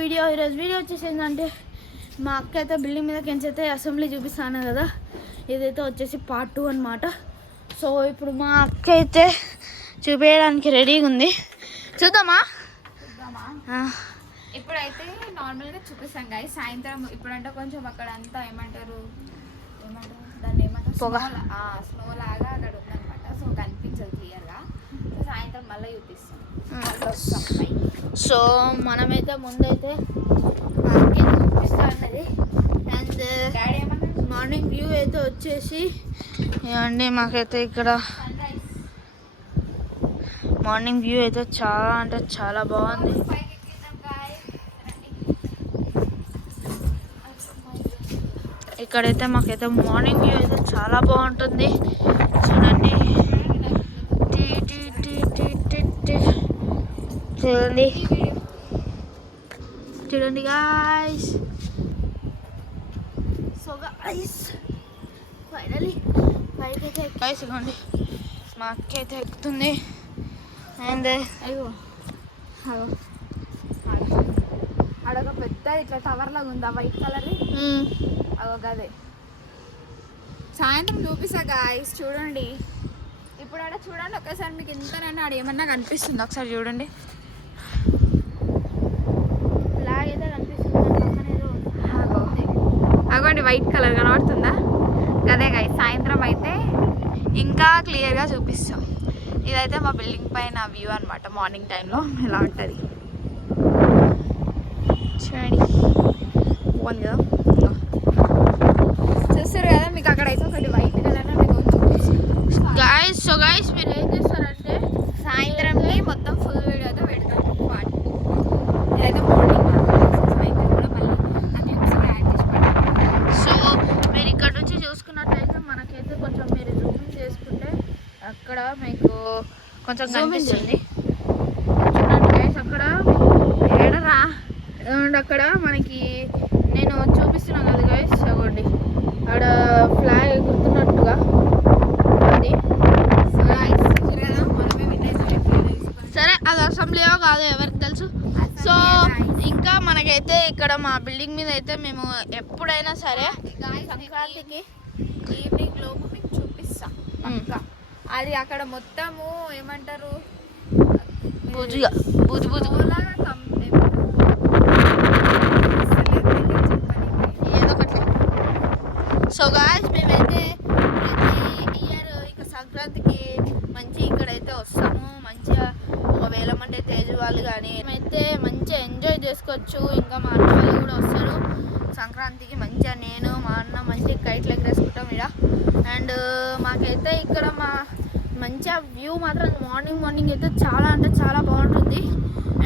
Video. ఈరోజు video వచ్చేసి ఏంటంటే మా అక్క అయితే బిల్డింగ్ మీద కించైతే అసెంబ్లీ చూపిస్తాను కదా, ఇదైతే వచ్చేసి పార్ట్ 2 అనమాట. సో ఇప్పుడు మా అక్క అయితే చూపించడానికి రెడీగా ఉంది, చూద్దామా? ఇప్పుడైతే నార్మల్గా చూపిస్తాం గాయ. సాయంత్రం ఇప్పుడంటే కొంచెం అక్కడ అంతా ఏమంటారు దాన్ని ఏమంటారు స్నో లాగా అక్కడ ఉందన్నమాట. సో కనిపించదు క్లియర్గా. సో సాయంత్రం మళ్ళీ చూపిస్తాం. సో మనమైతే ముందైతే చూపిస్తా అన్నది. అండ్ మార్నింగ్ వ్యూ అయితే వచ్చేసి ఇవ్వండి. మాకైతే ఇక్కడ మార్నింగ్ వ్యూ అయితే చాలా అంటే చాలా బాగుంది. ఇక్కడైతే మాకైతే మార్నింగ్ వ్యూ అయితే చాలా బాగుంటుంది. చూడండి చూడండి చూడండి గాయ్స్. సో గాయ్స్ ఫైనలీ పైకైతే గాయ్స్ ఇవ్వండి మా అక్క అయితే ఎక్కుతుంది. అండ్ అయ్యో అడొక పెద్ద ఇట్లా టవర్ లాగా ఉందా వైట్ కలర్, అదే సాయంత్రం చూపిస్తా గాయ్స్. చూడండి ఇప్పుడు ఆడ చూడండి ఒకసారి, మీకు ఎంతనైనా ఆడ ఏమన్నా కనిపిస్తుంది ఒకసారి చూడండి. ఫ్లాగ్ అయితే కనిపిస్తుంది, అగోండి వైట్ కలర్ కనబడుతుందా? అదే గాయ్స్ సాయంత్రం అయితే ఇంకా క్లియర్గా చూపిస్తాం. ఇదైతే మా బిల్డింగ్ పైన వ్యూ అనమాట. మార్నింగ్ టైంలో ఇలా ఉంటుంది చూడండి, బాగుంది కదా. చూస్తారు కదా మీకు అక్కడైతే ఒకటి white colour guys. So guys మీరు ఏం చేస్తారంటే సాయంత్రంకి మొత్తం ఫుల్ వీడియో అయితే పెడతాం. ఇదైతే మార్నింగ్, సాయంత్రం కూడా మళ్ళీ అది యాడ్ చేసి పెడతాం. సో మీరు ఇక్కడ నుంచి చూసుకున్నట్టయితే మనకైతే కొంచెం మీరు జూమ్ చేసుకుంటే అక్కడ మీకు కొంచెం కనిపిస్తుంది. చూడండి గైస్, అక్కడ ఏడరా అక్కడ మనకి నేను చూపిస్తున్నాను కదా గైస్, అవ్వండి అక్కడ ఫ్లాగ్ ఎగురుతున్నట్టుగా అది. సరే అది అసెంబ్లీయో కాదో ఎవరికి తెలుసు. సో ఇంకా మనకైతే ఇక్కడ మా బిల్డింగ్ మీద అయితే మేము ఎప్పుడైనా సరే సంక్రాంతికి ఈవినింగ్ లోపు మీకు చూపిస్తాం. ఇంకా అది అక్కడ మొత్తము ఏమంటారు బూజుగా బూజు బూజు ఏదో ఒకటి. సో గాయ్స్ మేమైతే ప్రతి ఇయర్ ఇక సంక్రాంతికి మంచి ఇక్కడైతే వస్తాము. మంచిగా ఒకవేళ అంటే తేజు వాళ్ళు కానీ మేమైతే మంచిగా ఎంజాయ్ చేసుకోవచ్చు. ఇంకా మా అన్న వాళ్ళు కూడా వస్తారు సంక్రాంతికి. మంచిగా నేను మా అన్న మంచిగా కైట్లు ఎగరేసుకుంటాం ఇక్కడ. అండ్ మాకైతే ఇక్కడ మా మంచిగా వ్యూ మాత్రం మార్నింగ్ అయితే చాలా అంటే చాలా బాగుంటుంది.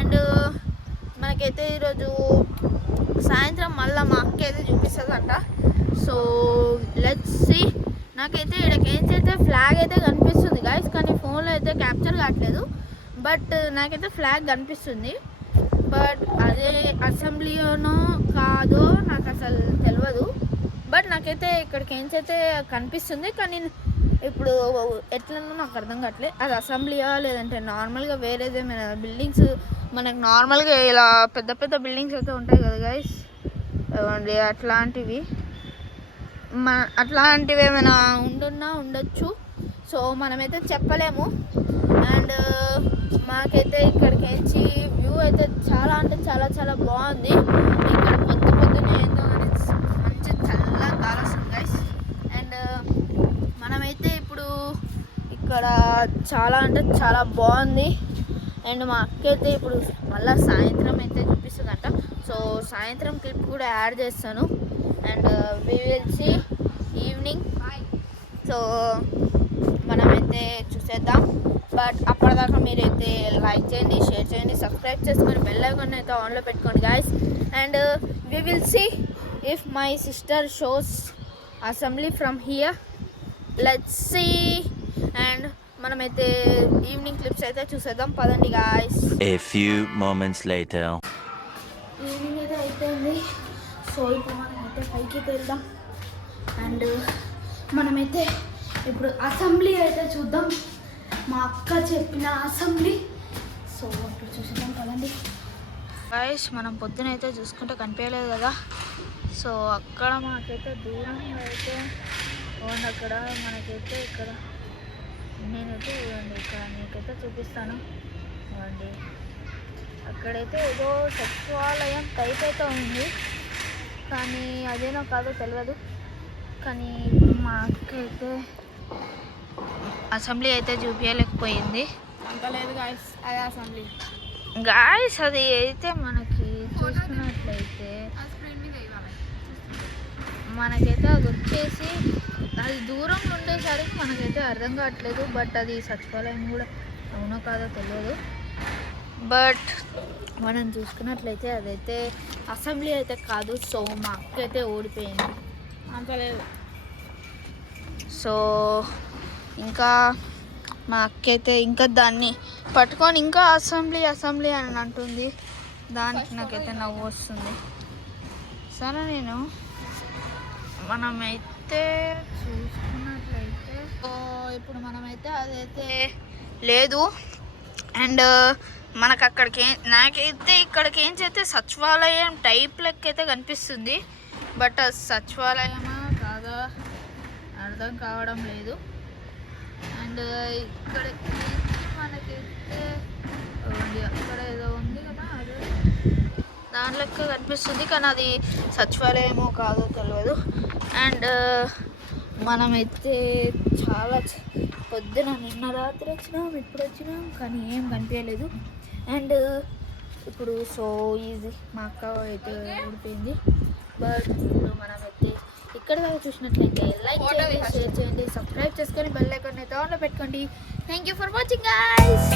అండ్ మనకైతే ఈరోజు సాయంత్రం మళ్ళీ మా అక్క అయితే చూపిస్తుందంట. So let's see. నాకైతే ఇక్కడికేంచి అయితే ఫ్లాగ్ అయితే కనిపిస్తుంది గాయస్, కానీ ఫోన్లో అయితే క్యాప్చర్ కావట్లేదు. బట్ నాకైతే ఫ్లాగ్ కనిపిస్తుంది. బట్ అదే అసెంబ్లీనో కాదో నాకు అసలు తెలియదు. బట్ నాకైతే ఇక్కడికేంచి అయితే కనిపిస్తుంది, కానీ ఇప్పుడు ఎట్లనో నాకు అర్థం కావట్లేదు. అది అసెంబ్లీయా లేదంటే నార్మల్గా వేరేదేమైనా బిల్డింగ్స్. మనకు నార్మల్గా ఇలా పెద్ద పెద్ద బిల్డింగ్స్ అయితే ఉంటాయి కదా గైస్, అవండి అట్లాంటివి ఏమైనా ఉండొచ్చు. సో మనమైతే చెప్పలేము. అండ్ మాకైతే ఇక్కడికేంచి వ్యూ అయితే చాలా అంటే చాలా చాలా బాగుంది. ఇక్కడ పొద్దునే ఏందో మంచి చల్లగా గాలి వస్తుంది గైస్. అండ్ మనమైతే ఇప్పుడు ఇక్కడ చాలా అంటే చాలా బాగుంది. అండ్ మా అక్క అయితే ఇప్పుడు మళ్ళీ సాయంత్రం అయితే చూపిస్తుందంట. సో సాయంత్రం క్లిప్ కూడా యాడ్ చేస్తాను. And we will see evening. So మనమైతే చూసేద్దాం. బట్ అప్పటిదాకా మీరైతే లైక్ చేయండి, షేర్ చేయండి, సబ్స్క్రైబ్ చేసుకొని బెల్ ఐకాన్ అయితే ఆన్లో పెట్టుకోండి guys. And we will see if my sister shows assembly from here. Let's see. And మనమైతే ఈవినింగ్ క్లిప్స్ అయితే చూసేద్దాం, పదండి guys. A few moments later. Evening అయితే అయిపోయింది. సో ఇప్పుడు మనమైతే పైకి వెళ్దాం. అండ్ మనమైతే ఇప్పుడు అసెంబ్లీ అయితే చూద్దాం, మా అక్క చెప్పిన అసెంబ్లీ. సో ఇప్పుడు చూసేద్దాం పదండి. గాయ్స్ మనం పొద్దునైతే చూసుకుంటే కనిపించలేదు కదా. సో అక్కడ మాకైతే దూరంగా అయితే ఓండి అక్కడ మనకైతే ఇక్కడ నేనైతే ఇవ్వండి ఇక్కడ మీకైతే చూపిస్తాను. ఇవ్వండి అక్కడైతే ఏదో సచివాలయం టైప్ అయితే ఉంది, కానీ అదేనో కాదో తెలియదు. కానీ ఇప్పుడు మా అక్క అయితే అసెంబ్లీ అయితే చూపించలేకపోయింది. అంత లేదు గాయస్, అదే అసెంబ్లీ. గాయస్ అది అయితే మనకి చూసుకున్నట్లయితే మనకైతే అది వచ్చేసి అది దూరం ఉండేసరికి మనకైతే అర్థం కావట్లేదు. బట్ అది సచివాలయం కూడా అవునో కాదో తెలియదు. బట్ మనం చూసుకున్నట్లయితే అదైతే అసెంబ్లీ అయితే కాదు. సో మా అక్క అయితే ఓడిపోయింది. అంత లేదు. సో ఇంకా మా అక్క అయితే ఇంకా దాన్ని పట్టుకొని ఇంకా అసెంబ్లీ అసెంబ్లీ అని అంటుంది. దానికి నాకైతే నవ్వు వస్తుంది. సరే నేను మనమైతే చూసుకున్నట్లయితే ఇప్పుడు మనమైతే అదైతే లేదు. అండ్ మనకు అక్కడికి నాకైతే ఇక్కడికి ఏం చేస్తే సచివాలయం టైప్ లెక్క అయితే కనిపిస్తుంది. బట్ సచివాలయమా కాదా అర్థం కావడం లేదు. అండ్ ఇక్కడికి మనకైతే అక్కడ ఏదో ఉంది కదా, అదే దాని లెక్క కనిపిస్తుంది, కానీ అది సచివాలయమో కాదో తెలియదు. అండ్ మనమైతే చాలా పొద్దున నిన్న రాత్రి వచ్చినాం, ఇప్పుడు వచ్చినాం, కానీ ఏం కనిపించలేదు. అండ్ ఇప్పుడు సో ఈజీ మా అక్క అయితే ఓడిపోయింది. బట్ ఇప్పుడు మనమైతే ఇక్కడ దాకా చూసినట్లయితే లైక్ చేయండి, షేర్ చేయండి, సబ్స్క్రైబ్ చేసుకొని బెల్ ఐకాన్ అయితే ఆన్లో పెట్టుకోండి. Thank you for watching guys.